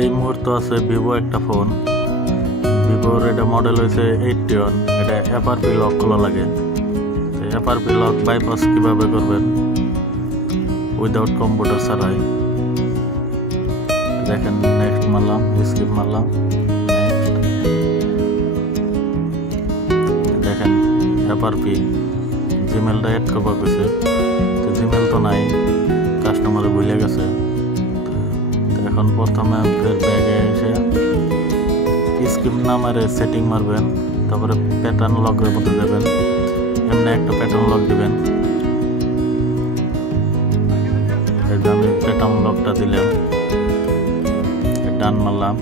এই মুহূর্তে আছে ভিভো একটা ফোন। ভিভোর এটা মডেল হয়েছে 81। এটা এফআরপি লক খোলা লাগে। এফআরপি লক বাইপাস কিভাবে করবেন উইদাউট কম্পিউটার ছাড়াই দেখেন। নেক্সট মারলাম, স্কিপ মারলাম। দেখেন এফআরপি জিমেলটা অ্যাড করবার কইছে, তো জিমেল তো নাই, কাস্টমারে ভুলে গেছে। এখন প্রথমে আপনার ব্যাগে এসে স্কিপ নামারে সেটিং মারবেন, তারপরে প্যাটার্ন লকের মধ্যে দেবেন। এমনি একটা প্যাটার্ন লক দিবেন। এই যে আমি প্যাটার্ন লকটা দিলাম, ডান মারলাম।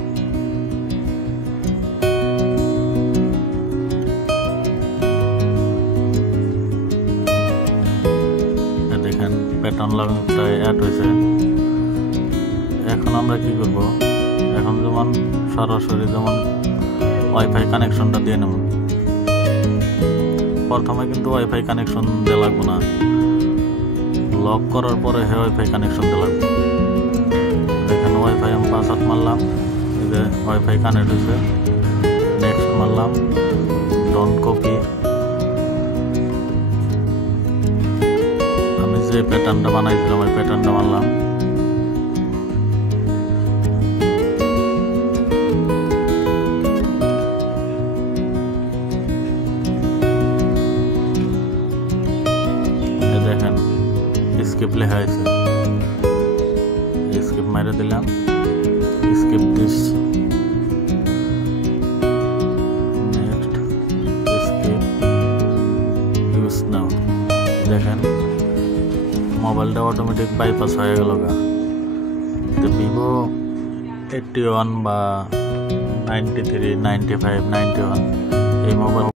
দেখেন প্যাটার্ন লকটা অ্যাড হয়েছে। এখন আমরা কি করব, এখন যেমন সরাসরি যেমন ওয়াইফাই কানেকশনটা দিয়ে নেব। প্রথমে কিন্তু ওয়াইফাই কানেকশন দেওয়া লাগবে না, লক করার পরে ওয়াইফাই কানেকশন দেওয়া লাগবে। দেখেন ওয়াইফাই আমি পাসওয়ার্ড মারলাম, এই যে ওয়াইফাই কানেক্ট হয়েছে। নেক্সট মারলাম, ডন্ট কপি। আমি যে প্যাটার্নটা বানাইছিলাম ওই প্যাটার্নটা মারলাম। দেখেন স্কিপ লেখা আছে, স্কিপ মাইরে দিলাম। Skip this, next skip use now. দেখেন মোবাইলটা অটোমেটিক বাইপাস হয়ে গেল। তো ভিভো 81 বা 93, 95, 91 এই মোবাইল